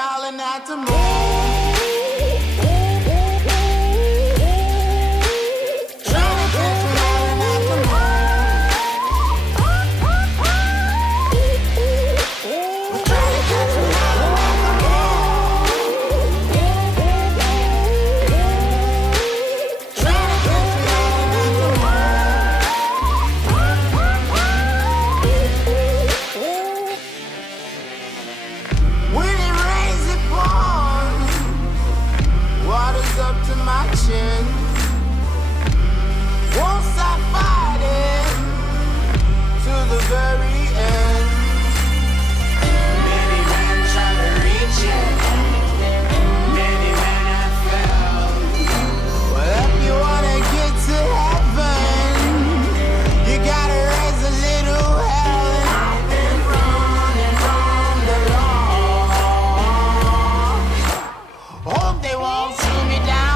howling at the moon. Won't stop fighting to the very end. Many men try to reach it, many men have failed. Well, if you wanna get to heaven, you gotta raise a little hell. And I've been running from the law. Hope they won't shoot me down.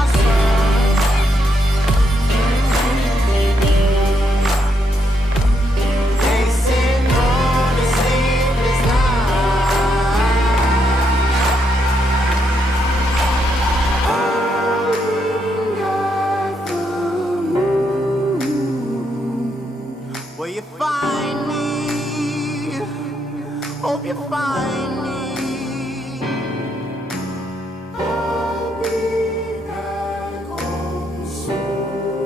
Will you find me? Hope you find me. I'll be back home soon.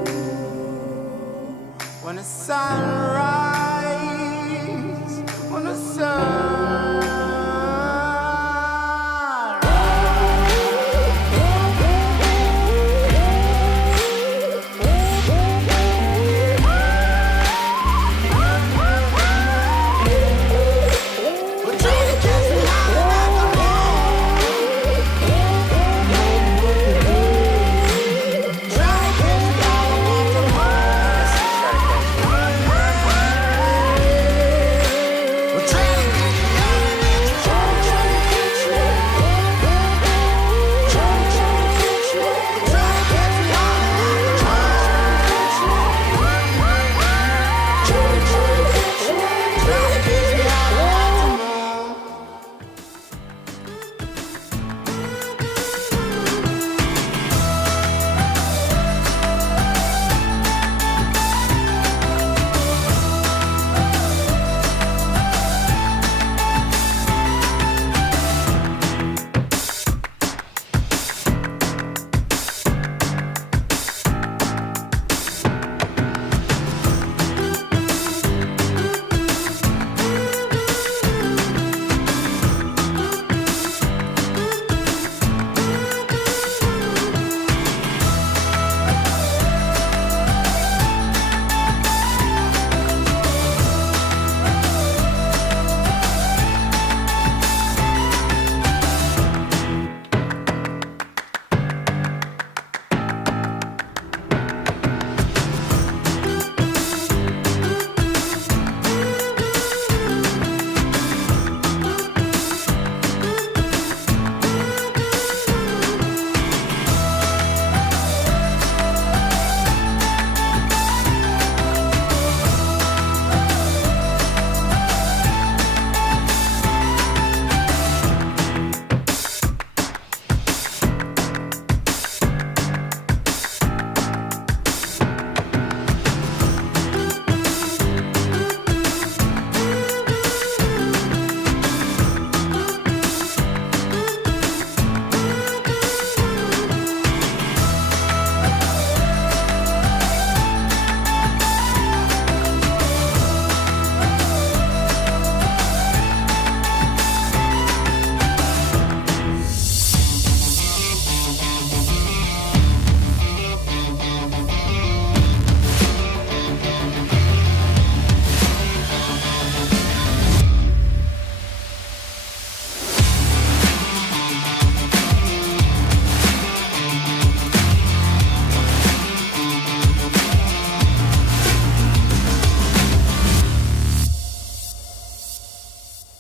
When the sun rises, when the sun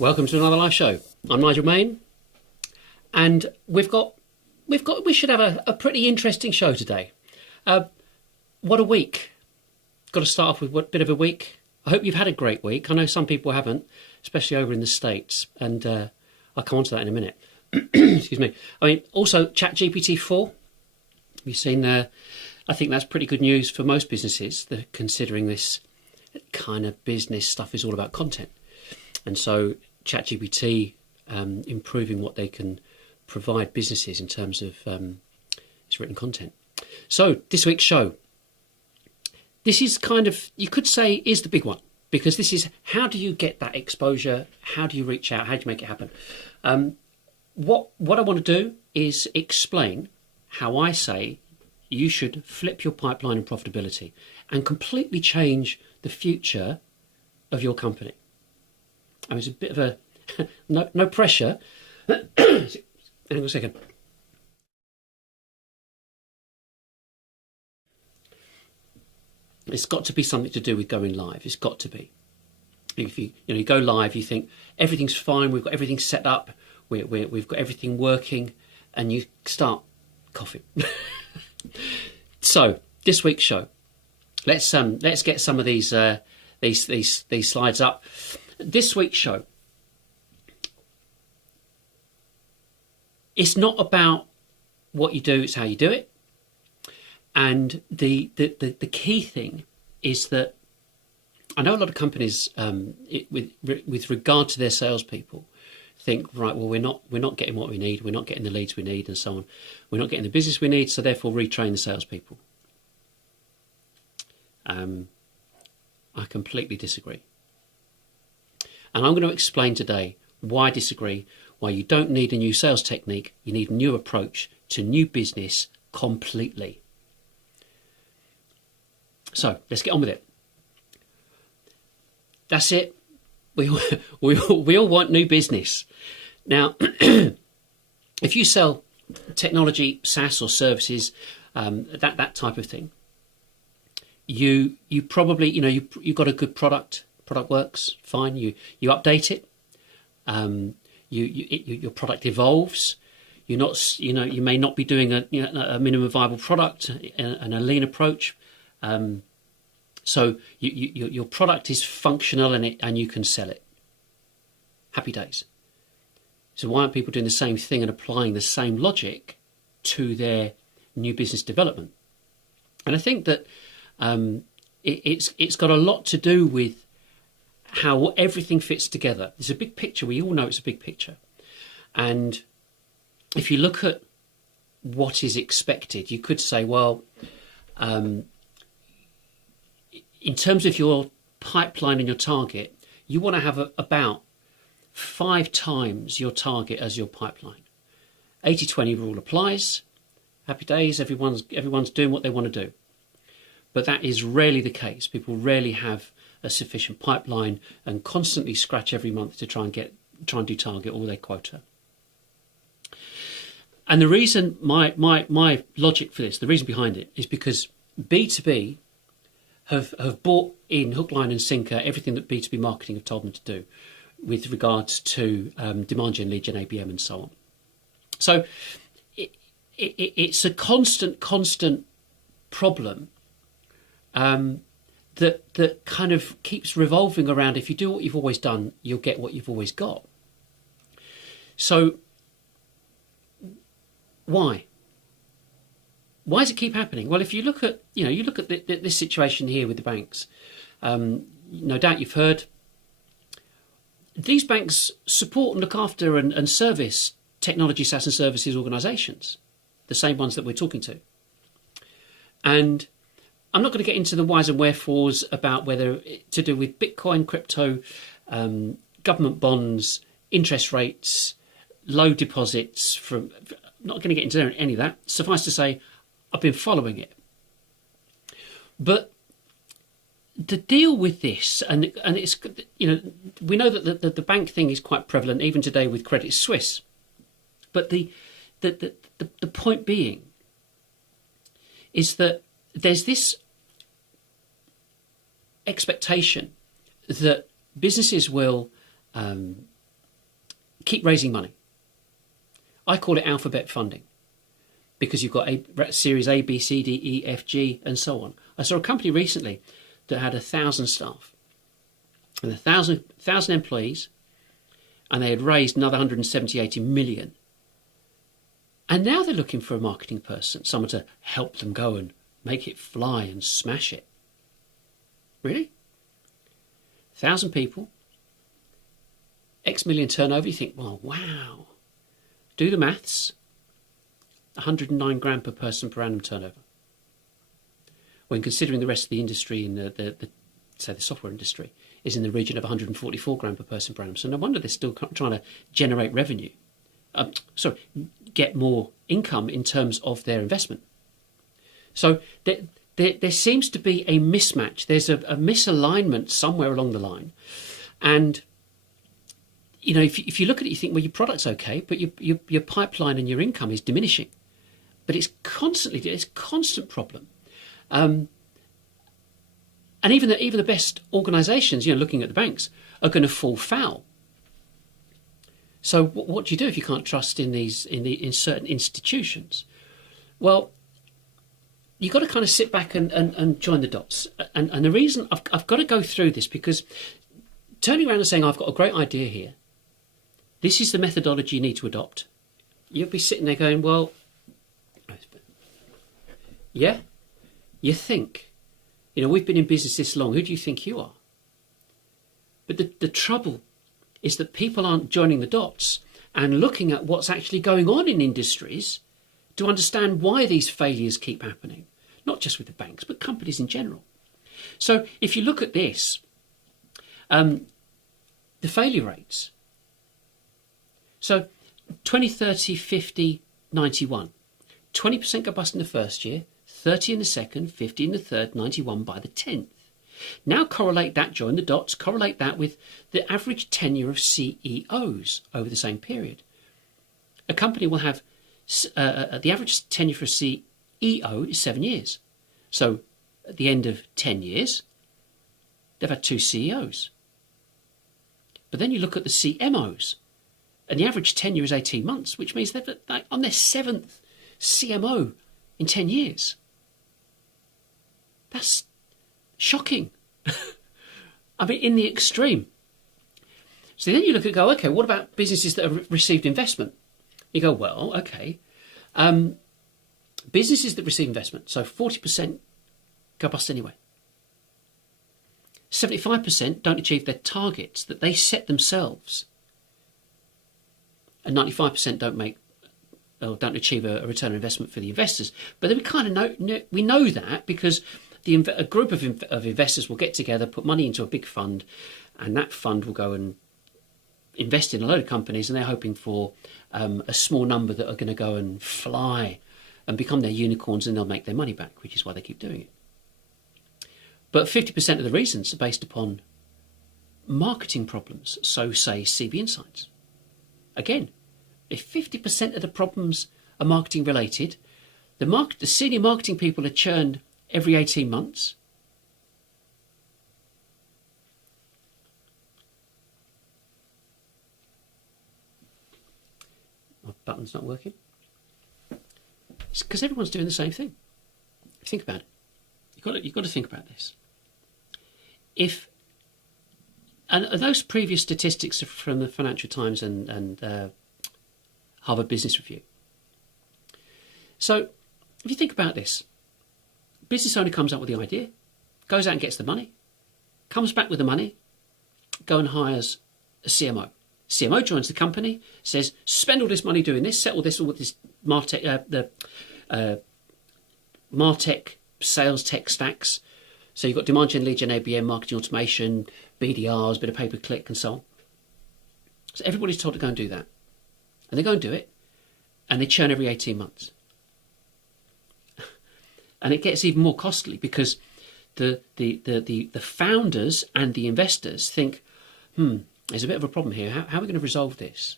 Welcome to another live show. I'm Nigel Main, and we should have a pretty interesting show today. What a week! Got to start off with a bit of a week. I hope you've had a great week. I know some people haven't, especially over in the States, and I'll come on to that in a minute. excuse me. I mean, also ChatGPT-4. You've seen there. I think that's pretty good news for most businesses, that considering this kind of business stuff is all about content. And so ChatGPT improving what they can provide businesses in terms of its written content. So this week's show, this is kind of, you could say, is the big one, because this is how do you get that exposure? How do you reach out? How do you make it happen? What I want to do is explain how I say you should flip your pipeline and profitability and completely change the future of your company. I mean, it's a bit of a no pressure. Hang on a second. It's got to be something to do with going live. It's got to be. If you go live, you think everything's fine. We've got everything set up. We've got everything working, and you start coughing. So this week's show, let's get some of these slides up. This week's show, it's not about what you do; it's how you do it. And the key thing is that I know a lot of companies, with regard to their salespeople, think, right, well, we're not getting what we need, we're not getting the leads we need, and so on. We're not getting the business we need, so therefore retrain the salespeople. I completely disagree. And I'm going to explain today why I disagree, why you don't need a new sales technique, you need a new approach to new business completely. So let's get on with it. That's it. We all want new business. Now, if you sell technology, SaaS or services, that type of thing, you probably, you've got a good product. Product works fine. You update it. Your product evolves. You're not, you may not be doing a minimum viable product and a lean approach. So your product is functional and you can sell it. Happy days. So why aren't people doing the same thing and applying the same logic to their new business development? And I think that it's got a lot to do with how everything fits together. There's a big picture. We all know it's a big picture. And if you look at what is expected, you could say, well, in terms of your pipeline and your target, you want to have about 5 times your target as your pipeline. 80-20 rule applies. Happy days. Everyone's doing what they want to do. But that is rarely the case. People rarely have a sufficient pipeline and constantly scratch every month to try and do target all their quota. And the reason, my logic for this, the reason behind it, is because B2B have bought in hook, line and sinker everything that B2B marketing have told them to do with regards to demand gen, lead gen, ABM and so on. So it's a constant problem that kind of keeps revolving around, if you do what you've always done, you'll get what you've always got. So why? Why does it keep happening? Well, if you look at, this situation here with the banks, no doubt you've heard, these banks support and look after and service technology, SaaS and services organisations, the same ones that we're talking to. And I'm not going to get into the whys and wherefores about whether to do with Bitcoin, crypto, government bonds, interest rates, low deposits. I'm not going to get into any of that. Suffice to say, I've been following it. But the deal with this, and it's, we know that the bank thing is quite prevalent even today with Credit Suisse. But the point being is that there's this expectation that businesses will keep raising money. I call it alphabet funding, because you've got series A, B, C, D, E, F, G, and so on. I saw a company recently that had 1,000 staff and 1,000 employees, and they had raised another 170, 80 million And now they're looking for a marketing person, someone to help them go and make it fly and smash it. Really? 1,000 people, X million turnover, you think, well, wow. Do the maths, 109 grand per person per annum turnover. When considering the rest of the industry in the software industry is in the region of 144 grand per person per annum. So no wonder they're still trying to generate revenue. Get more income in terms of their investment. So there seems to be a mismatch. There's a misalignment somewhere along the line. And, you know, if you look at it, you think, well, your product's okay, but your pipeline and your income is diminishing. But it's a constant problem. And even the best organisations, you know, looking at the banks, are going to fall foul. So what do you do if you can't trust in certain institutions? Well, you've got to kind of sit back and join the dots. And the reason I've got to go through this, because turning around and saying, I've got a great idea here, this is the methodology you need to adopt, you'll be sitting there going, well, yeah, you think, you know, we've been in business this long, who do you think you are? But the trouble is that people aren't joining the dots and looking at what's actually going on in industries to understand why these failures keep happening, not just with the banks, but companies in general. So if you look at this, the failure rates. So 20, 30, 50, 91. 20% go bust in the first year, 30 in the second, 50 in the third, 91 by the 10th. Now correlate that, join the dots, correlate that with the average tenure of CEOs over the same period. A company will have, the average tenure for a CEO is 7 years. So at the end of 10 years, they've had 2 CEOs. But then you look at the CMOs, and the average tenure is 18 months, which means they're on their 7th CMO in 10 years. That's shocking. I mean, in the extreme. So then you look at go, okay, what about businesses that have received investment? You go, well, okay. Businesses that receive investment, so 40% go bust anyway. 75% don't achieve their targets that they set themselves. And 95% don't achieve a return on investment for the investors. But then we kind of know that because a group of investors will get together, put money into a big fund, and that fund will go and invest in a load of companies, and they're hoping for a small number that are going to go and fly and become their unicorns, and they'll make their money back, which is why they keep doing it. But 50% of the reasons are based upon marketing problems, so say CB Insights. Again, if 50% of the problems are marketing related, the senior marketing people are churned every 18 months. My button's not working. It's because everyone's doing the same thing. Think about it. You've got to think about this. And those previous statistics are from the Financial Times and Harvard Business Review. So if you think about this, business owner comes up with the idea, goes out and gets the money, comes back with the money, go and hires a CMO. CMO joins the company, says, spend all this money doing this, settle this all with this MarTech sales tech stacks. So you've got demand gen, lead gen, ABM, marketing automation, BDRs, bit of pay-per-click and so on. So everybody's told to go and do that. And they go and do it, and they churn every 18 months. And it gets even more costly because the founders and the investors think, there's a bit of a problem here. How are we going to resolve this?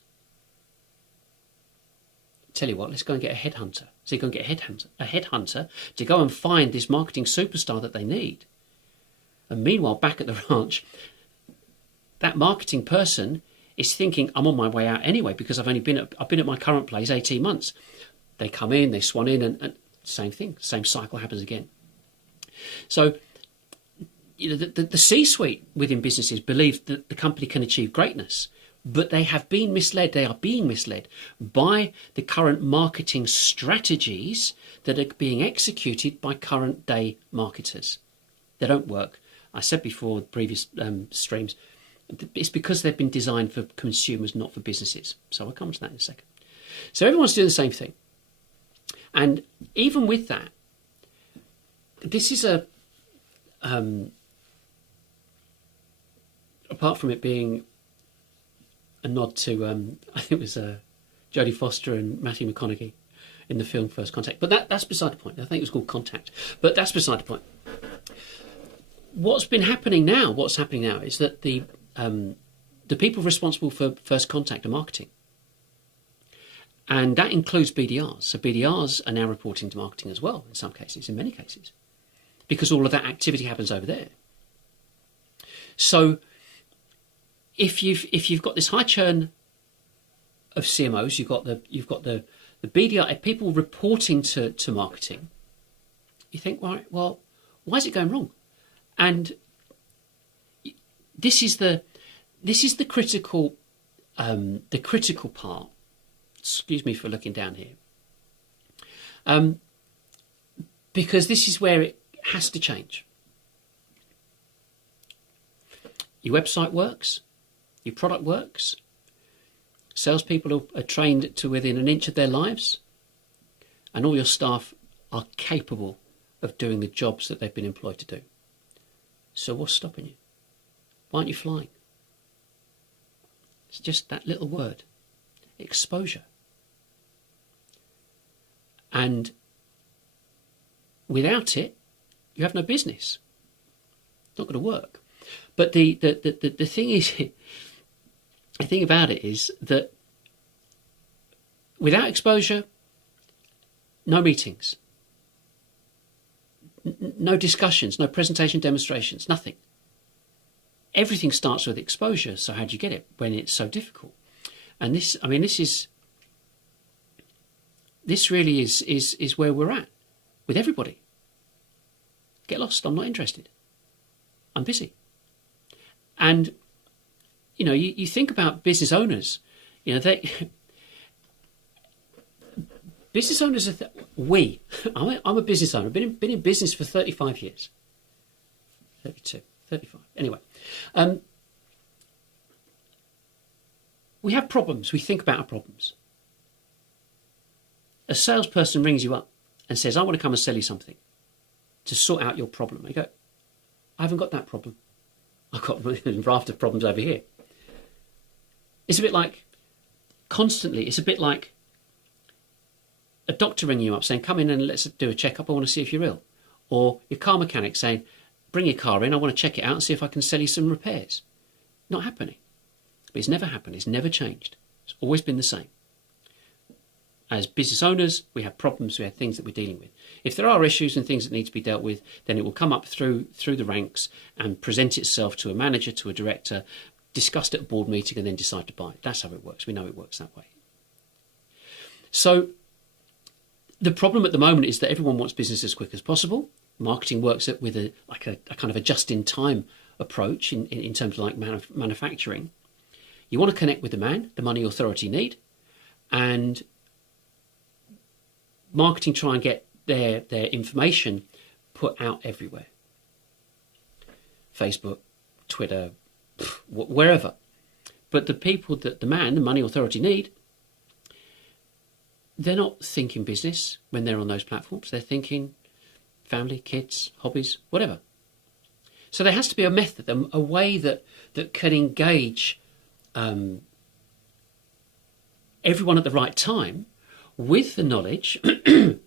Tell you what, let's go and get a headhunter. So you go and get a headhunter to go and find this marketing superstar that they need. And meanwhile, back at the ranch, that marketing person is thinking, I'm on my way out anyway because I've been at my current place 18 months. They come in, they swan in, and same thing, same cycle happens again. So the C-suite within businesses believe that the company can achieve greatness but they have been misled. They are being misled by the current marketing strategies that are being executed by current day marketers. They don't work. I said before in previous streams, it's because they've been designed for consumers, not for businesses. So I'll come to that in a second. So everyone's doing the same thing. And even with that, this is apart from it being a nod to, I think it was Jodie Foster and Matthew McConaughey in the film First Contact. But that's beside the point. I think it was called Contact. But that's beside the point. What's happening now is that the people responsible for First Contact are marketing. And that includes BDRs. So BDRs are now reporting to marketing as well, in some cases, in many cases, because all of that activity happens over there. So if you've got this high churn of CMOs, you've got the BDR people reporting to marketing, you think, well, why is it going wrong? And this is the critical part. Excuse me for looking down here, because this is where it has to change. Your website works, your product works, salespeople are trained to within an inch of their lives, and all your staff are capable of doing the jobs that they've been employed to do. So what's stopping you? Why aren't you flying? It's just that little word, exposure. And without it, you have no business. It's not going to work. But the thing is, the thing about it is that without exposure, no meetings, no discussions, no presentation demonstrations, nothing. Everything starts with exposure. So how do you get it when it's so difficult? And this really is where we're at with everybody. Get lost. I'm not interested. I'm busy. And, you think about business owners, business owners are, I'm a business owner. I've been in business for 35 years. 32, 35. Anyway, we have problems. We think about our problems. A salesperson rings you up and says, I want to come and sell you something to sort out your problem. You go, I haven't got that problem. I've got a raft of problems over here. It's a bit like a doctor ringing you up saying, come in and let's do a checkup. I want to see if you're ill. Or your car mechanic saying, bring your car in. I want to check it out and see if I can sell you some repairs. Not happening. But it's never happened. It's never changed. It's always been the same. As business owners, we have problems, we have things that we're dealing with. If there are issues and things that need to be dealt with, then it will come up through the ranks and present itself to a manager, to a director, discussed at a board meeting and then decide to buy it. That's how it works. We know it works that way. So the problem at the moment is that everyone wants business as quick as possible. Marketing works with a kind of a just-in-time approach in terms of like manufacturing. You want to connect with the man, the money authority need, and marketing try and get their information put out everywhere. Facebook, Twitter, wherever. But the people that the money authority need, they're not thinking business when they're on those platforms. They're thinking family, kids, hobbies, whatever. So there has to be a method, a way that can engage everyone at the right time with the knowledge, and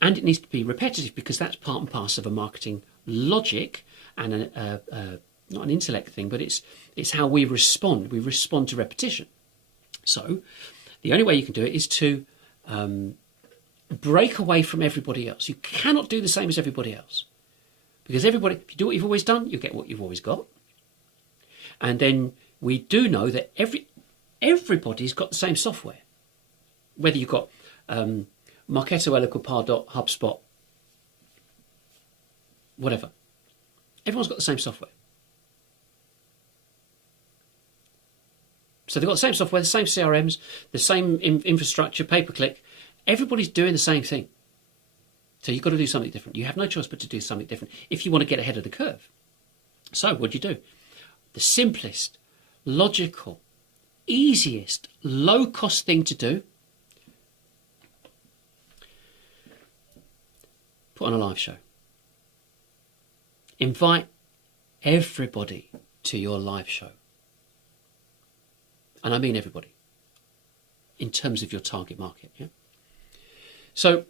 it needs to be repetitive because that's part and parcel of a marketing logic and not an intellect thing, but it's how we respond. We respond to repetition. So the only way you can do it is to break away from everybody else. You cannot do the same as everybody else, because if you do what you've always done, you get what you've always got. And then we do know that everybody's got the same software. Whether you've got Marketo, Eloquent, Pardot, HubSpot, whatever. Everyone's got the same software. So they've got the same software, the same CRMs, the same infrastructure, pay-per-click. Everybody's doing the same thing. So you've got to do something different. You have no choice but to do something different if you want to get ahead of the curve. So what do you do? The simplest, logical, easiest, low-cost thing to do, put on a live show. Invite everybody to your live show. And I mean everybody, in terms of your target market. Yeah. So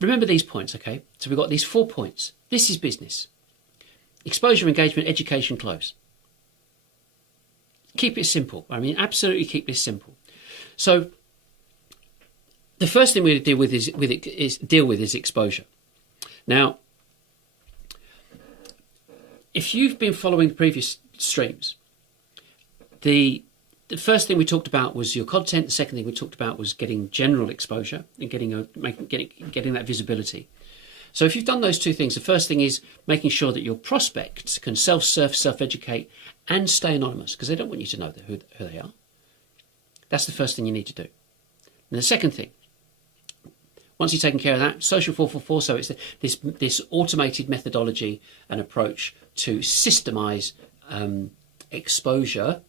remember these points, okay? So we've got these 4 points. This is business. Exposure, engagement, education, close. Keep it simple. I mean, absolutely keep this simple. So the first thing we deal with is exposure. Now, if you've been following the previous streams, the first thing we talked about was your content. The second thing we talked about was getting general exposure and getting that visibility. So if you've done those 2 things, the first thing is making sure that your prospects can self-serve, self-educate, and stay anonymous, because they don't want you to know who they are. That's the first thing you need to do. And the second thing, once you've taken care of that, social 444, so it's this automated methodology and approach to systemize exposure,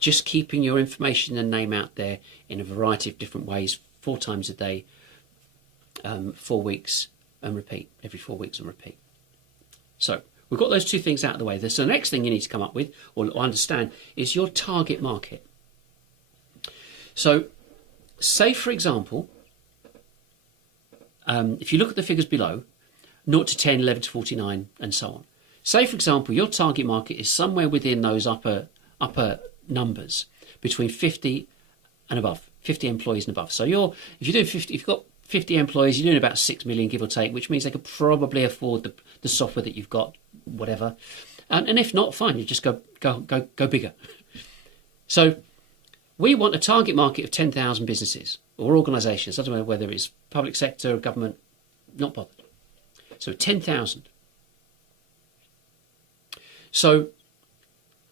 just keeping your information and name out there in a variety of different ways, 4 times a day, 4 weeks and repeat, every 4 weeks and repeat. So we've got those 2 things out of the way. So the next thing you need to come up with or understand is your target market. So say, for example, if you look at the figures below, 0 to 10, 11 to 49, and so on. Say, for example, your target market is somewhere within those upper numbers, between 50 and above, 50 employees and above. So if you've got 50 employees, you're doing about 6 million, give or take, which means they could probably afford the software that you've got, whatever. And if not, fine, you just go bigger. So we want a target market of 10,000 businesses or organisations. I don't know whether it's public sector or government, not bothered. So 10,000. So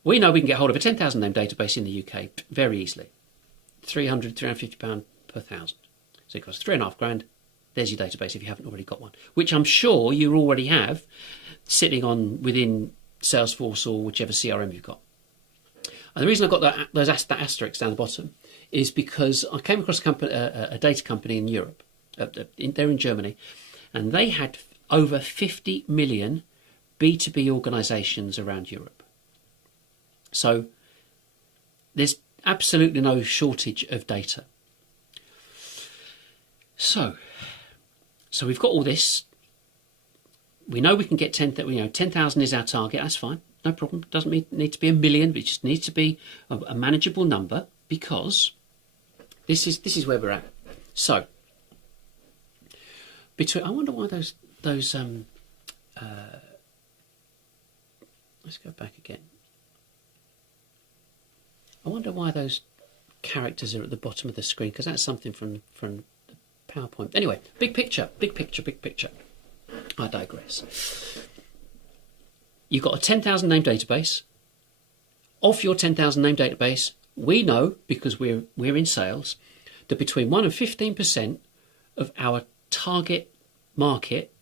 we know we can get hold of a 10,000 name database in the UK very easily. £350 per thousand. So it costs £3,500. There's your database if you haven't already got one, which I'm sure you already have sitting on within Salesforce or whichever CRM you've got. And the reason I've got that asterisk down the bottom is because I came across a data company in Europe. They're in Germany, and they had over 50 million B2B organisations around Europe. So there's absolutely no shortage of data. So we've got all this. We know we can get 10,000 is our target. That's fine, no problem. It doesn't need to be a million, but it just needs to be a manageable number, because this is where we're at. So I wonder why those let's go back again. I wonder why those characters are at the bottom of the screen, because that's something from the PowerPoint. Anyway, big picture. I digress. You've got a 10,000 name database. Off your 10,000 name database, we know, because we're in sales, that between 1 and 15% of our target market,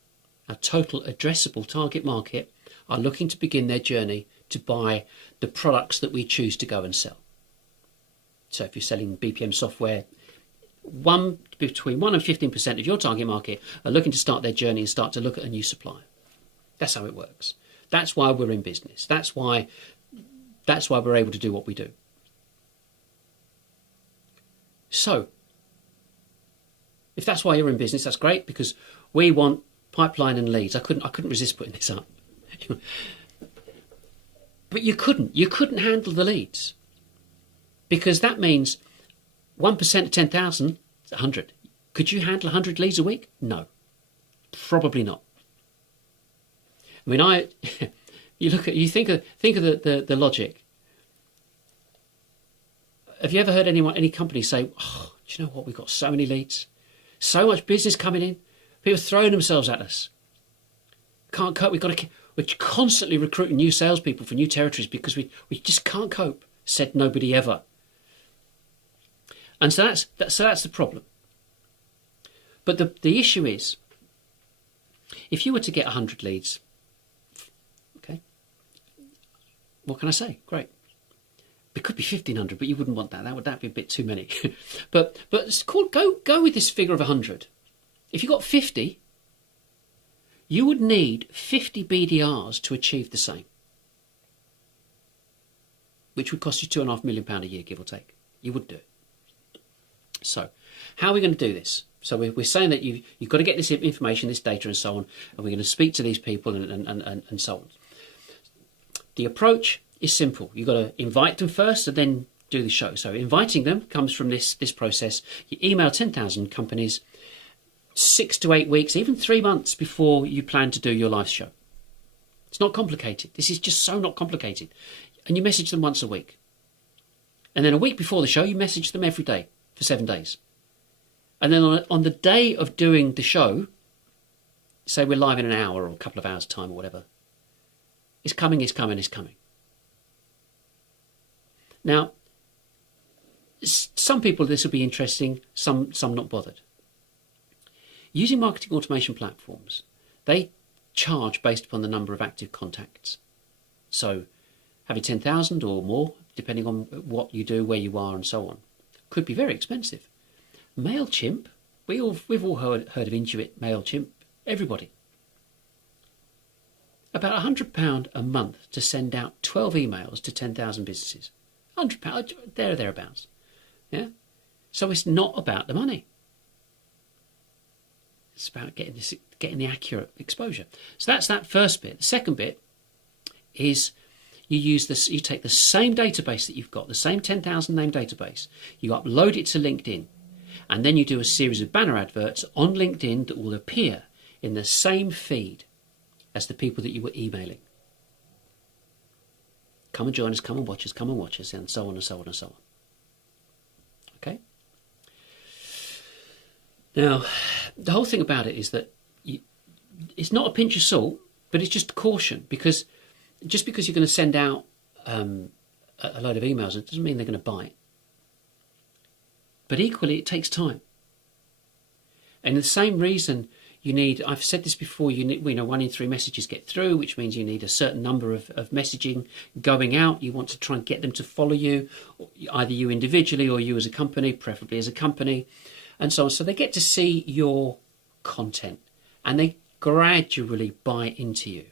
our total addressable target market, are looking to begin their journey to buy the products that we choose to go and sell. So if you're selling BPM software, between 1 and 15% of your target market are looking to start their journey and start to look at a new supplier. That's how it works. That's why we're in business. That's why we're able to do what we do. So if that's why you're in business, that's great, because we want pipeline and leads. I couldn't resist putting this up. But you couldn't handle the leads, because that means 1% of 10,000 is 100. Could you handle 100 leads a week? No, probably not. I mean, you think of the logic. Have you ever heard any company say, "Oh, do you know what? We've got so many leads, so much business coming in. People throwing themselves at us. Can't cope. We've We're constantly recruiting new salespeople for new territories because we just can't cope, said nobody ever. And so that's the problem. But the issue is, if you were to get 100 leads, okay, what can I say? Great. It could be 1,500, but you wouldn't want that. That'd be a bit too many. but it's called, go with this figure of 100. If you got 50, you would need 50 BDRs to achieve the same, which would cost you £2.5 million a year, give or take. You would do it. So, how are we going to do this? So we're saying that you've got to get this information, this data and so on, and we're going to speak to these people and so on. The approach is simple. You've got to invite them first and then do the show. So inviting them comes from this process. You email 10,000 companies 6 to 8 weeks, even 3 months before you plan to do your live show. It's not complicated. This is just so not complicated. And you message them once a week. And then a week before the show, you message them every day for 7 days. And then on the day of doing the show, say we're live in an hour or a couple of hours' time or whatever, it's coming, it's coming, it's coming. Now, some people this will be interesting, some not bothered. Using marketing automation platforms, they charge based upon the number of active contacts. So having 10,000 or more, depending on what you do, where you are and so on, could be very expensive. MailChimp, we've all heard of Intuit MailChimp, everybody. About £100 a month to send out 12 emails to 10,000 businesses. £100, thereabouts. Yeah? So it's not about the money. It's about getting the accurate exposure. So that's that first bit. The second bit is you take the same database that you've got, the same 10,000 name database, you upload it to LinkedIn, and then you do a series of banner adverts on LinkedIn that will appear in the same feed as the people that you were emailing. Come and join us, come and watch us, and so on and so on and so on. Okay? Now, the whole thing about it is that it's not a pinch of salt, but it's just caution, because just because you're going to send out a load of emails, it doesn't mean they're going to bite. But equally, it takes time. And the same reason you need, I've said this before, 1 in 3 messages get through, which means you need a certain number of messaging going out. You want to try and get them to follow you, either you individually or you as a company, preferably as a company, and so on. So they get to see your content and they gradually buy into you.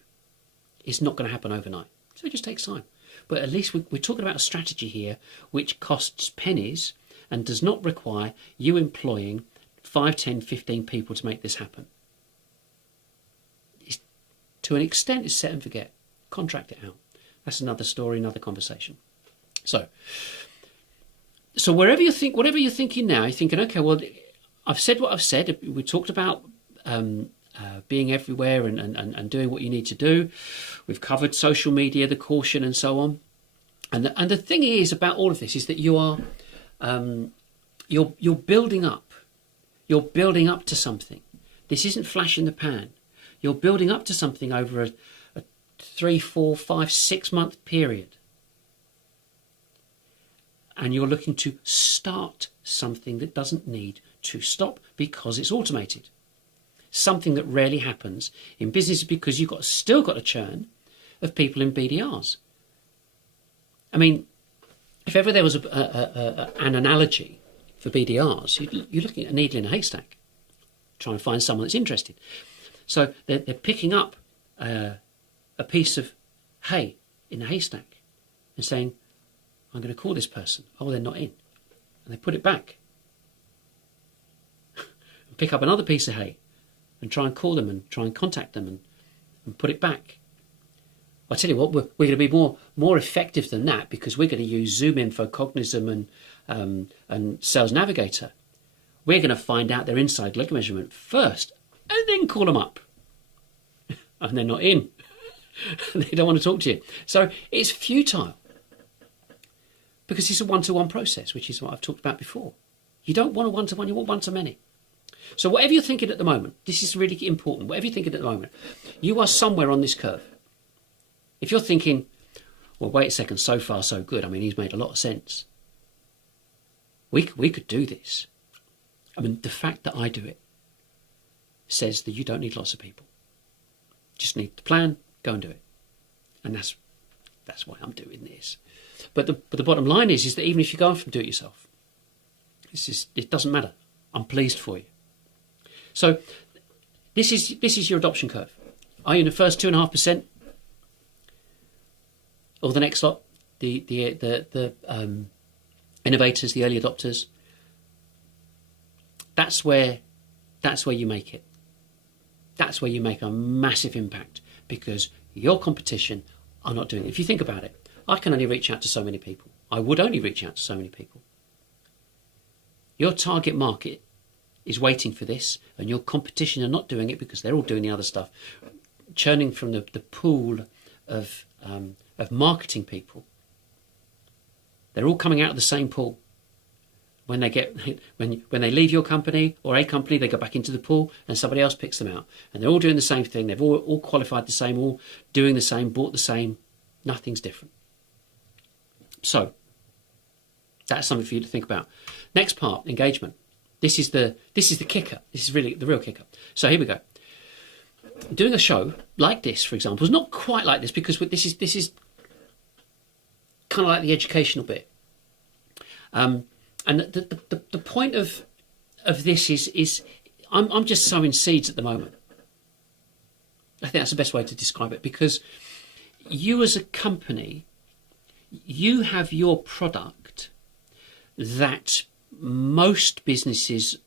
It's not going to happen overnight. So it just takes time. But at least we're talking about a strategy here which costs pennies and does not require you employing 5, 10, 15 people to make this happen. To an extent, it's set and forget. Contract it out. That's another story, another conversation. So whatever you're thinking now, you're thinking, okay, well, I've said what I've said. We talked about being everywhere and doing what you need to do. We've covered social media, the caution, and so on. And the thing is about all of this is that you are you're building up. You're building up to something. This isn't flash in the pan. You're building up to something over a 3, 4, 5, 6 month period. And you're looking to start something that doesn't need to stop because it's automated. Something that rarely happens in business because you've still got a churn of people in BDRs. I mean, if ever there was an analogy for BDRs, you're looking at a needle in a haystack, trying to find someone that's interested. So they're picking up a piece of hay in the haystack and saying, I'm going to call this person. Oh, they're not in. And they put it back. And pick up another piece of hay and try and call them and try and contact them and put it back. I tell you what, we're going to be more effective than that because we're going to use Zoom Info, Cognism and Sales Navigator. We're going to find out their inside leg measurement first and then call them up. And they're not in. They don't want to talk to you. So it's futile because it's a one-to-one process, which is what I've talked about before. You don't want a one-to-one, you want one-to-many. So whatever you're thinking at the moment, this is really important. Whatever you're thinking at the moment, you are somewhere on this curve. If you're thinking, well, wait a second, so far so good. I mean, he's made a lot of sense. We could do this. I mean, the fact that I do it says that you don't need lots of people. Just need the plan, go and do it. And that's why I'm doing this. But the bottom line is that even if you go off and do it yourself, it doesn't matter. I'm pleased for you. So this is your adoption curve. Are you in the first 2.5%? Or the next lot, the innovators, the early adopters? That's where you make it. That's where you make a massive impact, because your competition are not doing it. If you think about it, I can only reach out to so many people. I would only reach out to so many people. Your target market is waiting for this, and your competition are not doing it because they're all doing the other stuff, churning from the pool of marketing people. They're all coming out of the same pool. When they leave your company or a company, they go back into the pool and somebody else picks them out. And they're all doing the same thing. They've all qualified the same, all doing the same, bought the same. Nothing's different. So that's something for you to think about. Next part, engagement. This is the kicker. This is really the real kicker. So here we go. Doing a show like this, for example, is not quite like this, because this is kind of like the educational bit. And the point of this is I'm just sowing seeds at the moment. I think that's the best way to describe it, because you as a company, you have your product that most businesses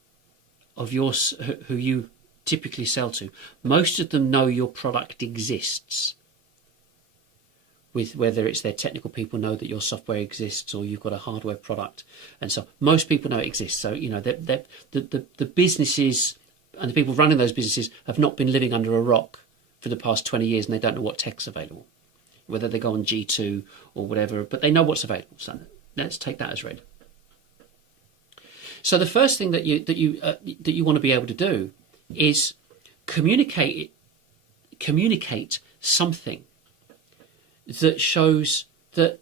of yours who you typically sell to, most of them know your product exists. With whether it's their technical people know that your software exists, or you've got a hardware product, and so most people know it exists. So the businesses and the people running those businesses have not been living under a rock for the past 20 years, and they don't know what tech's available, whether they go on G2 or whatever, but they know what's available. So let's take that as read. So the first thing that you want to be able to do is communicate something that shows that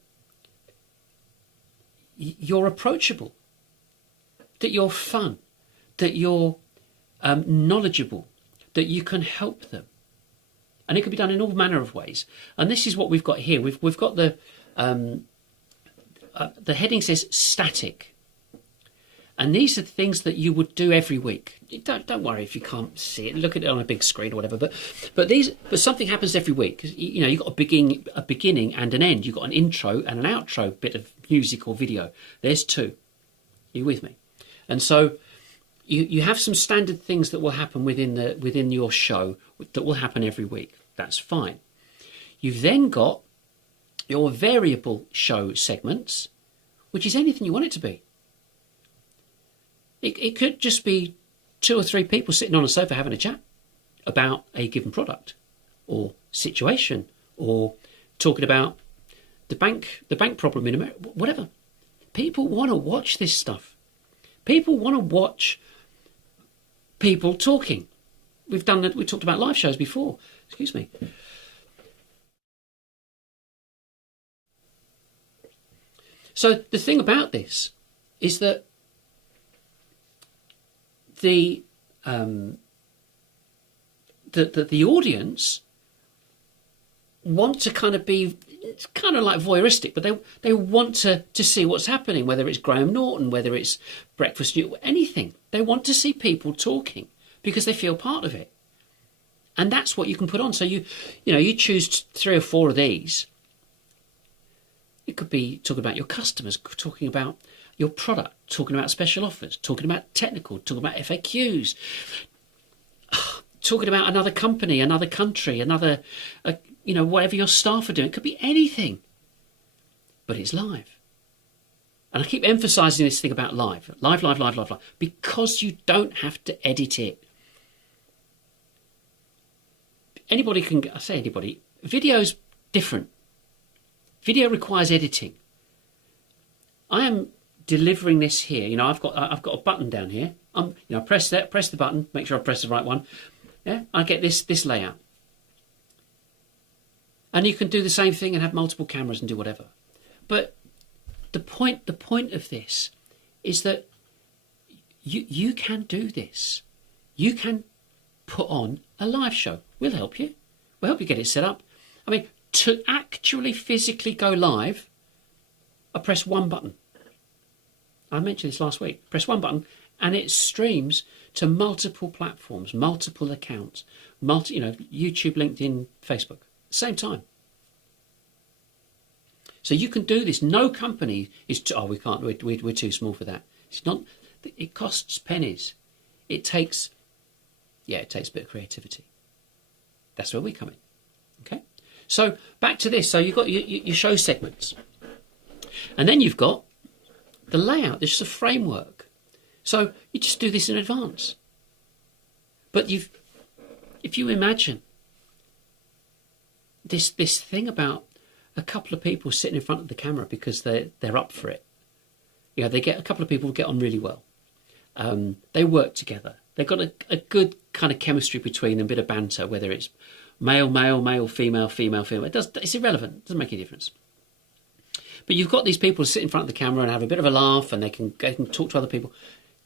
you're approachable, that you're fun, that you're knowledgeable, that you can help them. And it can be done in all manner of ways. And this is what we've got here. We've got the heading says static. And these are the things that you would do every week. Don't worry if you can't see it. Look at it on a big screen or whatever. But something happens every week. You've got a beginning and an end. You've got an intro and an outro bit of music or video. There's two. Are you with me? And so you have some standard things that will happen within your show that will happen every week. That's fine. You've then got your variable show segments, which is anything you want it to be. It could just be 2 or 3 people sitting on a sofa having a chat about a given product or situation, or talking about the bank problem in America, whatever. People want to watch this stuff. People want to watch people talking. We talked about live shows before. Excuse me. So the thing about this is that the audience want to kind of be, it's kind of like voyeuristic, but they want to see what's happening, whether it's Graham Norton, whether it's Breakfast News, anything. They want to see people talking because they feel part of it. And that's what you can put on. So you choose 3 or 4 of these. It could be talking about your customers, talking about your product, talking about special offers, talking about technical, talking about FAQs, talking about another company, another country, another, whatever your staff are doing. It could be anything, but it's live. And I keep emphasising this thing about live, because you don't have to edit it. Anybody can, I say anybody, video's different. Video requires editing. I am delivering this here. I've got a button down here. Press the button, make sure I press the right one. Yeah, I get this layout. And you can do the same thing and have multiple cameras and do whatever. But the point of this is that you can do this. You can put on a live show. We'll help you. We'll help you get it set up. I mean, to actually physically go live, I press one button. I mentioned this last week. Press one button and it streams to multiple platforms, multiple accounts, YouTube, LinkedIn, Facebook. Same time. So you can do this. No company is, we can't, we're too small for that. It's not, it costs pennies. It takes a bit of creativity. That's where we come in. Okay? So back to this. So you've got your show segments. And then you've got the layout. There's just a framework. So you just do this in advance. But if you imagine this thing about a couple of people sitting in front of the camera because they're up for it. They get a couple of people who get on really well. They work together. They've got a good kind of chemistry between them, a bit of banter, whether it's male, female. It's irrelevant. It doesn't make any difference. But you've got these people sit in front of the camera and have a bit of a laugh, and they can talk to other people.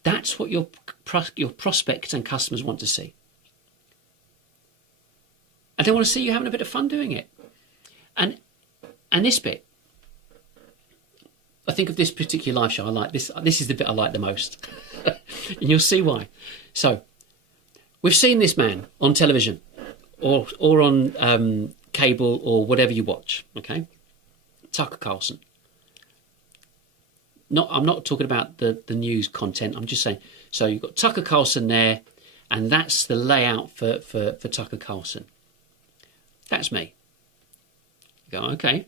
That's what your prospects and customers want to see. And they want to see you having a bit of fun doing it. And this bit, I think of this particular live show, I like this. This is the bit I like the most. And you'll see why. So, we've seen this man on television or on cable or whatever you watch, okay? Tucker Carlson. I'm not talking about the news content. I'm just saying, so you've got Tucker Carlson there, and that's the layout for Tucker Carlson. That's me. You go, okay.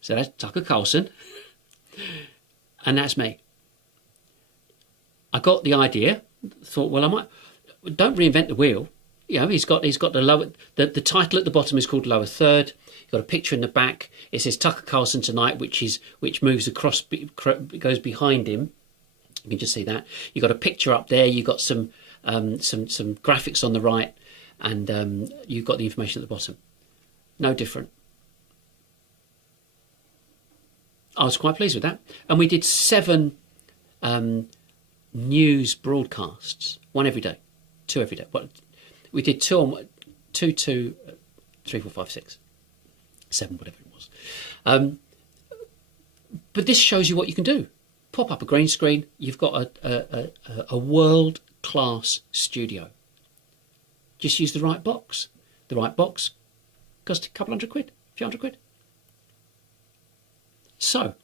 So that's Tucker Carlson, and that's me. I got the idea. Thought, well, I might. Don't reinvent the wheel. He's got the lower. The title at the bottom is called Lower Third. You've got a picture in the back. It says Tucker Carlson Tonight, which moves across, goes behind him. You can just see that. You've got a picture up there. You've got some graphics on the right, and you've got the information at the bottom. No different. I was quite pleased with that. And we did 7 news broadcasts, 1 every day, 2 every day. We did 2, 3, 4, 5, 6, 7, whatever it was. But this shows you what you can do. Pop up a green screen. You've got a world-class studio. Just use the right box. The right box costs a couple £100, a few £100. So,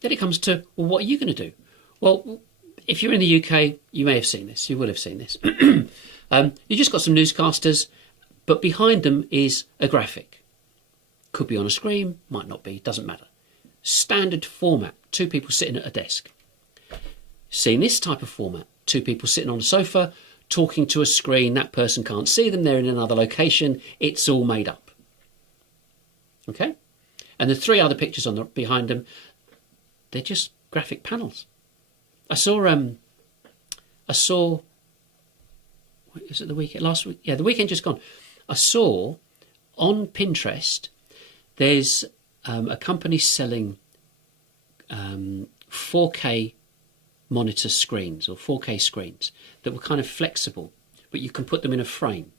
then it comes to, well, what are you going to do? Well, if you're in the UK, you may have seen this. You will have seen this. You just got some newscasters, but behind them is a graphic. Could be on a screen, might not be, doesn't matter. Standard format, 2 people sitting at a desk. Seen this type of format, 2 people sitting on a sofa, talking to a screen. That person can't see them, they're in another location. It's all made up. Okay? And the 3 other pictures behind them, they're just graphic panels. I saw, is it the weekend? Last week? Yeah, the weekend just gone. I saw on Pinterest, there's a company selling 4K monitor screens or 4K screens that were kind of flexible, but you can put them in a frame.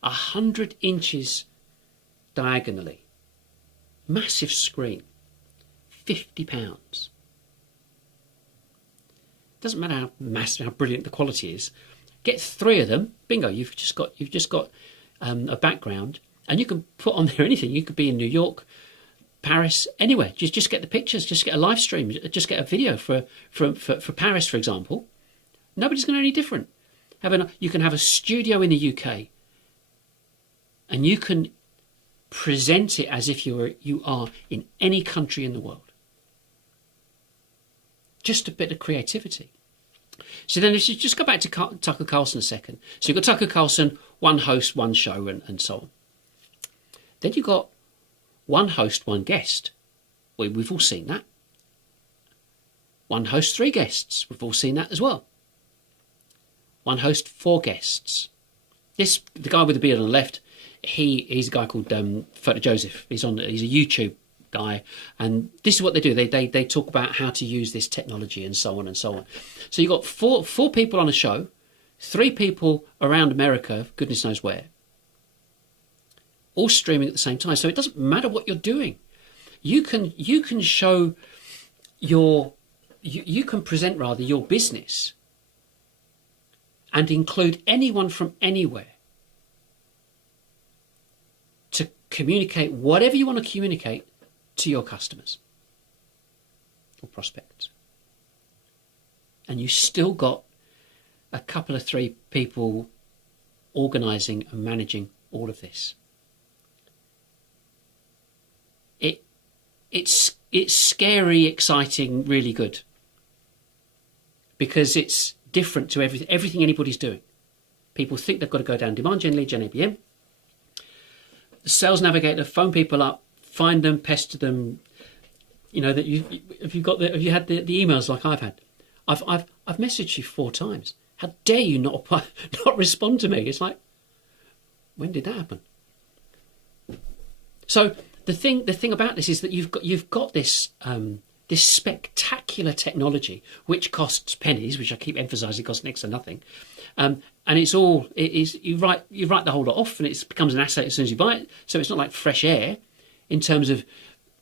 100 inches diagonally. Massive screen, £50. Doesn't matter how massive, how brilliant the quality is. Get 3 of them, bingo. You've just got a background, and you can put on there anything. You could be in New York, Paris, anywhere. Just get the pictures. Just get a live stream. Just get a video for Paris, for example. Nobody's going to know any different. You can have a studio in the UK, and you can present it as if you are in any country in the world. Just a bit of creativity. So then if you just go back to Tucker Carlson a second. So you've got Tucker Carlson, 1 host, 1 show, and so on. Then you've got 1 host, 1 guest. We've all seen that. 1 host, 3 guests. We've all seen that as well. 1 host, 4 guests. The guy with the beard on the left he's a guy called Photo Joseph. He's a YouTube guy, and this is what they do. They talk about how to use this technology and so on and so on. So you've got four people on a show, 3 people around America, goodness knows where, all streaming at the same time. So it doesn't matter what you're doing. You can show you can present rather your business and include anyone from anywhere to communicate whatever you want to communicate to your customers or prospects. And you still got a couple of 3 people organising and managing all of this. It's scary, exciting, really good, because it's different to everything anybody's doing. People think they've got to go down demand gen, lead gen, ABM. The sales navigator, phone people up, find them, pester them. You know that have you had the emails like I've had? I've messaged you 4 times. How dare you not respond to me? It's like, when did that happen? So the thing about this is that you've got this this spectacular technology which costs pennies, which I keep emphasising costs next to nothing, and you write the whole lot off, and it becomes an asset as soon as you buy it. So it's not like fresh air in terms of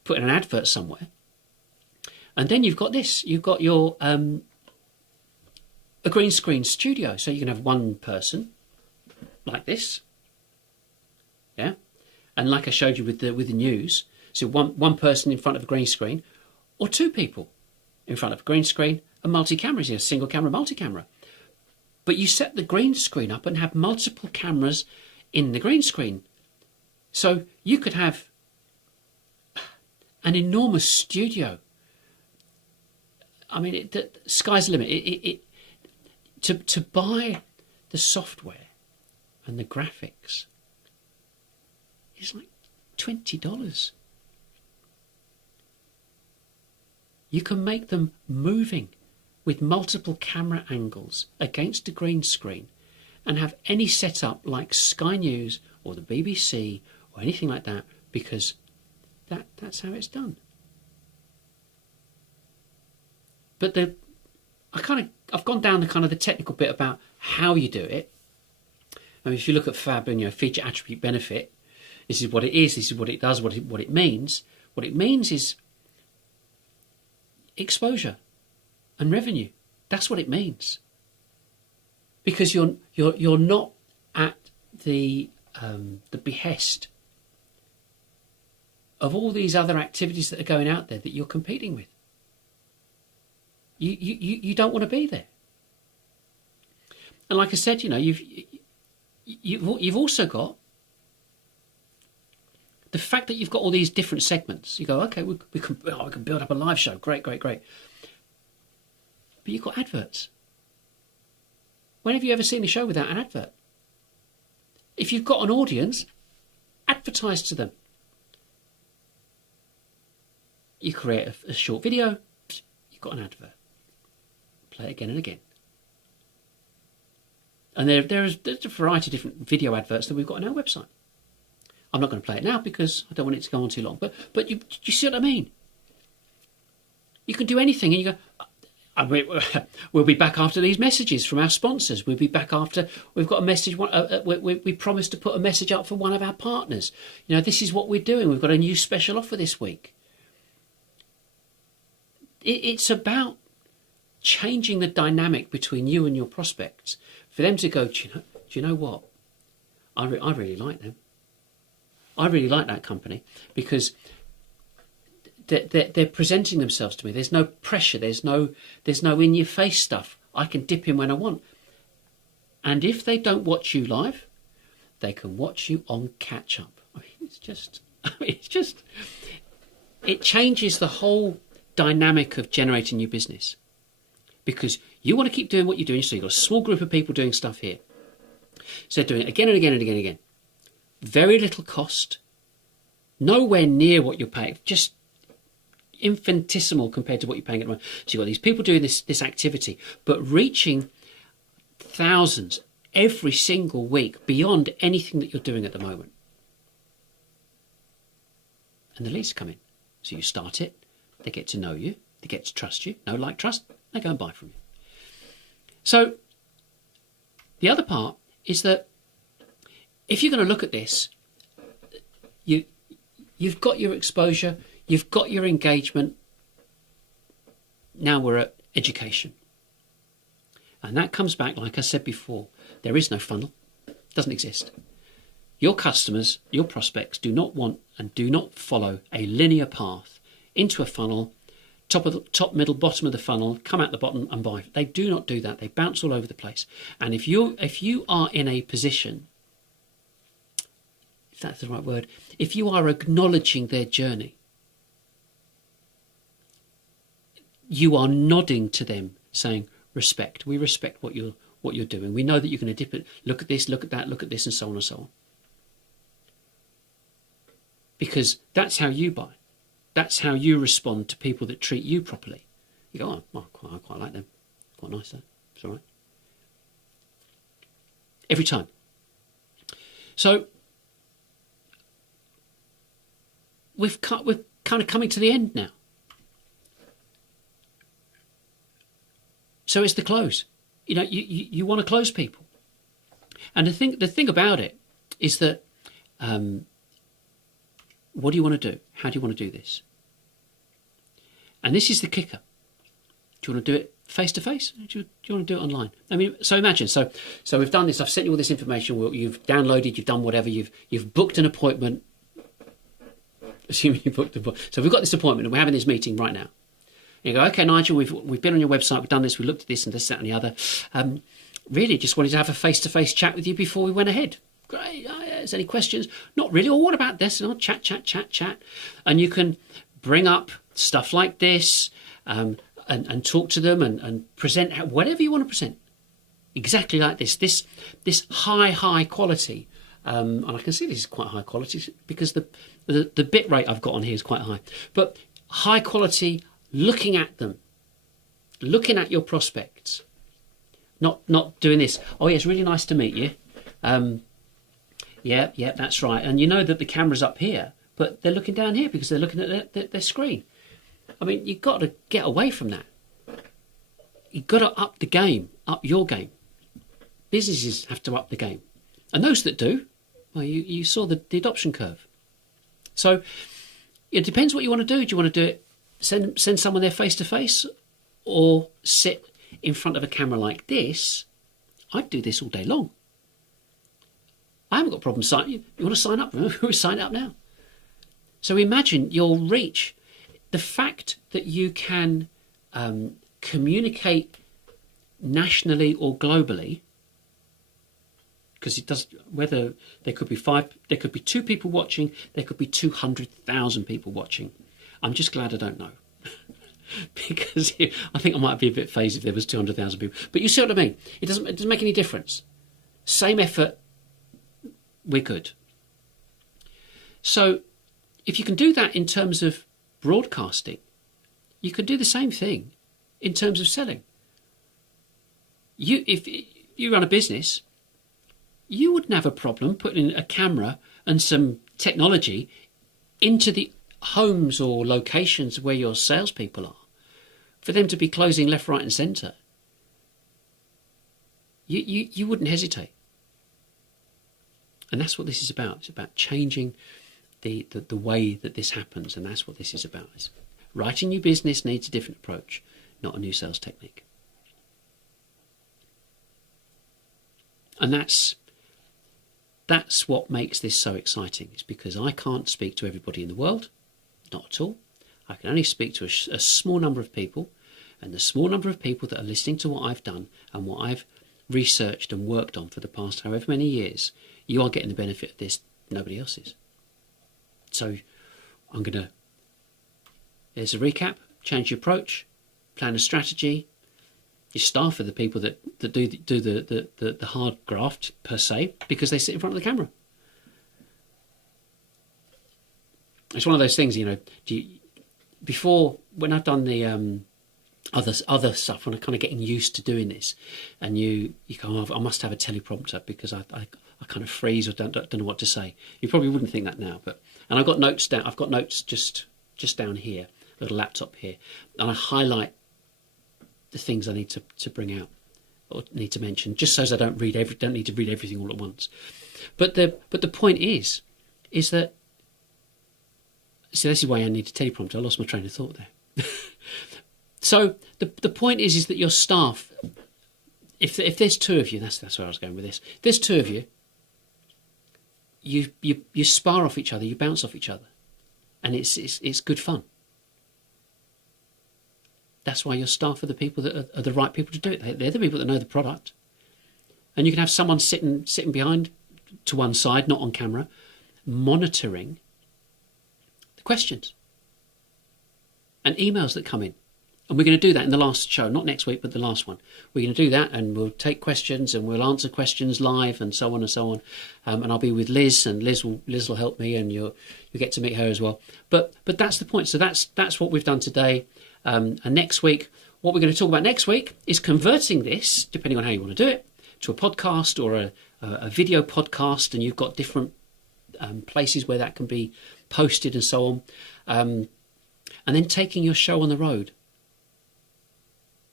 putting an advert somewhere. And then you've got this. You've got your a green screen studio, so you can have one person like this, yeah. And like I showed you with the news, so one person in front of a green screen, or 2 people in front of a green screen, and multi-cameras, a single camera, multi-camera. But you set the green screen up and have multiple cameras in the green screen. So you could have an enormous studio. I mean, the sky's the limit. To buy the software and the graphics, it's like $20. You can make them moving with multiple camera angles against a green screen and have any setup like Sky News or the BBC or anything like that, because that's how it's done. But I've gone down the kind of the technical bit about how you do it. I mean, if you look at FAB and feature, attribute, benefit, this is what it is, this is what it does, what it means. What it means is exposure and revenue. That's what it means. Because you're not at the behest of all these other activities that are going out there that you're competing with. You don't want to be there. And like I said, you've also got the fact that you've got all these different segments. You go, okay, we can build up a live show. Great. But you've got adverts. When have you ever seen a show without an advert? If you've got an audience, advertise to them. You create a short video, you've got an advert. Play it again and again. And there's a variety of different video adverts that we've got on our website. I'm not going to play it now because I don't want it to go on too long. But you see what I mean? You can do anything, and you go, we'll be back after these messages from our sponsors. We'll be back after we've got a message. We promised to put a message up for one of our partners. This is what we're doing. We've got a new special offer this week. It's about changing the dynamic between you and your prospects for them to go, do you know what? I really like them. I really like that company because they're presenting themselves to me. There's no pressure. There's no in-your-face stuff. I can dip in when I want. And if they don't watch you live, they can watch you on catch-up. It changes the whole dynamic of generating new business, because you want to keep doing what you're doing. So you've got a small group of people doing stuff here. So they're doing it again and again and again and again. Very little cost, nowhere near what you're paying, just infinitesimal compared to what you're paying at the moment. So you've got these people doing this activity, but reaching thousands every single week beyond anything that you're doing at the moment. and the leads come in. So you start it, they get to know you, they get to trust you, know, like, trust, they go and buy from you. So the other part is that if you're going to look at this, you've got your exposure, you've got your engagement. Now we're at education. And that comes back, like I said before, there is no funnel. It doesn't exist. Your customers, your prospects do not want and do not follow a linear path into a funnel, top, middle, bottom of the funnel, come out the bottom and buy. They do not do that. They bounce all over the place. And if you are in a position, if that's the right word, if you are acknowledging their journey, you are nodding to them, saying, respect. We respect what you're doing. We know that you're going to dip it. Look at this, look at that, look at this, and so on and so on. Because that's how you buy. That's how you respond to people that treat you properly. You go, oh, I quite like them. Quite nice, though. It's all right. Every time. So we're kind of coming to the end now. So it's the close. You know, you want to close people. And the thing about it is that what do you want to do? How do you want to do this? And this is the kicker. Do you want to do it face to face? Do you want to do it online? I mean, so imagine. So we've done this. I've sent you all this information. You've downloaded. You've done whatever. You've booked an appointment. Assuming you booked a. So we've got this appointment and we're having this meeting right now. You go, okay, Nigel, we've been on your website, we've done this, we looked at this and this, that and the other. Really just wanted to have a face-to-face chat with you before we went ahead. Great, is any questions? Not really. Or what about this? And I'll chat. And you can bring up stuff like this and talk to them and present whatever you want to present. Exactly like this. This high quality. And I can see this is quite high quality because the bit rate I've got on here is quite high. But high quality, looking at them, looking at your prospects, not doing this. Oh, yeah, it's really nice to meet you. Yeah, that's right. And you know that the camera's up here, but they're looking down here because they're looking at their screen. I mean, you've got to get away from that. You've got to up the game, up your game. Businesses have to up the game. And those that do, well, you saw the adoption curve. So it depends what you want to do. Do you want to do it? Send someone there face to face, or sit in front of a camera like this? I'd do this all day long. I haven't got a problem signing. You want to sign up? Sign up now. So imagine your reach. The fact that you can communicate nationally or globally, because it does. Whether there could be 5, there could be 2 people watching, there could be 200,000 people watching. I'm just glad I don't know. Because I think I might be a bit phased if there was 200,000 people. But you see what I mean? It doesn't make any difference. Same effort, we're good. So if you can do that in terms of broadcasting, you can do the same thing in terms of selling. If you run a business, you wouldn't have a problem putting a camera and some technology into the homes or locations where your salespeople are, for them to be closing left, right and centre. You wouldn't hesitate. And that's what this is about. It's about changing the way that this happens, and that's what this is about. It's writing new business needs a different approach, not a new sales technique. And that's what makes this so exciting. It's because I can't speak to everybody in the world. Not at all. I can only speak to a small number of people, and the small number of people that are listening to what I've done and what I've researched and worked on for the past however many years, you are getting the benefit of this. Nobody else is. So there's a recap, change your approach, plan a strategy. Your staff are the people that do the hard graft per se, because they sit in front of the camera. It's one of those things, before, when I've done the other stuff when I'm kind of getting used to doing this, and you go, oh, I must have a teleprompter because I kind of freeze or don't know what to say. You probably wouldn't think that now, and I've got notes down. I've got notes just down here, a little laptop here, and I highlight the things I need to bring out or need to mention, just so as I don't need to read everything all at once. But the point is that, see, this is why I need a teleprompter. I lost my train of thought there. So the point is that your staff, if there's two of you, that's where I was going with this. If there's two of you, you spar off each other, you bounce off each other, and it's good fun. That's why your staff are the people that are the right people to do it. They're the people that know the product, and you can have someone sitting behind to one side, not on camera, monitoring the questions and emails that come in. And we're going to do that in the last show, not next week, but the last one. We're going to do that, and we'll take questions and we'll answer questions live, and so on and so on. And I'll be with Liz, and Liz will help me, and you'll get to meet her as well. But that's the point. So that's what we've done today. And next week, what we're going to talk about next week is converting this, depending on how you want to do it, to a podcast or a video podcast, and you've got different places where that can be posted and so on. And then taking your show on the road.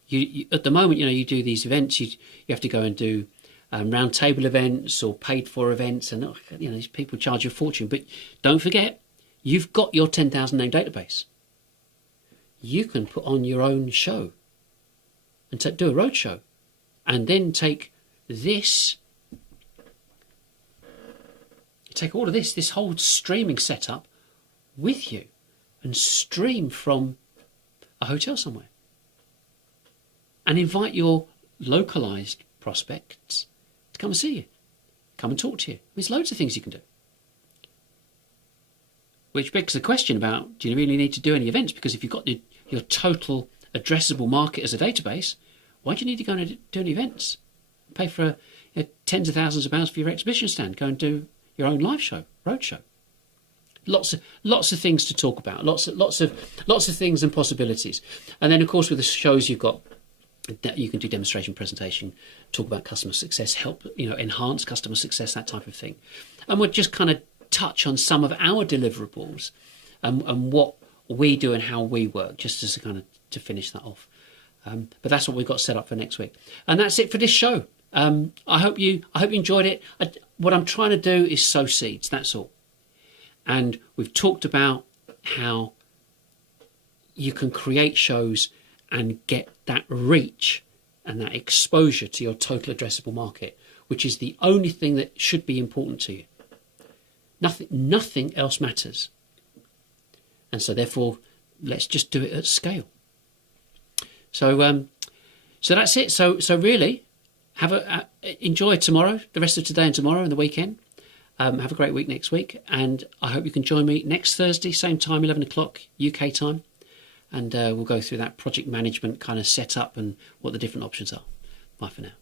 You at the moment, you do these events. You have to go and do round table events or paid for events, and these people charge you a fortune. But don't forget, you've got your 10,000 name database. You can put on your own show and do a road show, and then take all of this whole streaming setup with you, and stream from a hotel somewhere. And invite your localised prospects to come and see you, come and talk to you. There's loads of things you can do. Which begs the question about, do you really need to do any events? Because if you've got your total addressable market as a database, why do you need to go and do any events? Pay for tens of thousands of pounds for your exhibition stand. Go and do your own live show, road show. Lots of things to talk about. Lots of things and possibilities. And then, of course, with the shows you've got, you can do demonstration, presentation, talk about customer success, help enhance customer success, that type of thing. And we'll just kind of touch on some of our deliverables and what we do and how we work, just as a kind of to finish that off. But that's what we've got set up for next week, and that's it for this show. I hope you enjoyed it. What I'm trying to do is sow seeds. That's all. And we've talked about how you can create shows and get that reach and that exposure to your total addressable market, which is the only thing that should be important to you. Nothing else matters. And so therefore, let's just do it at scale. So that's it. So really, enjoy tomorrow, the rest of today and tomorrow and the weekend. Have a great week next week, and I hope you can join me next Thursday, same time, 11 o'clock UK time. And we'll go through that project management kind of setup and what the different options are. Bye for now.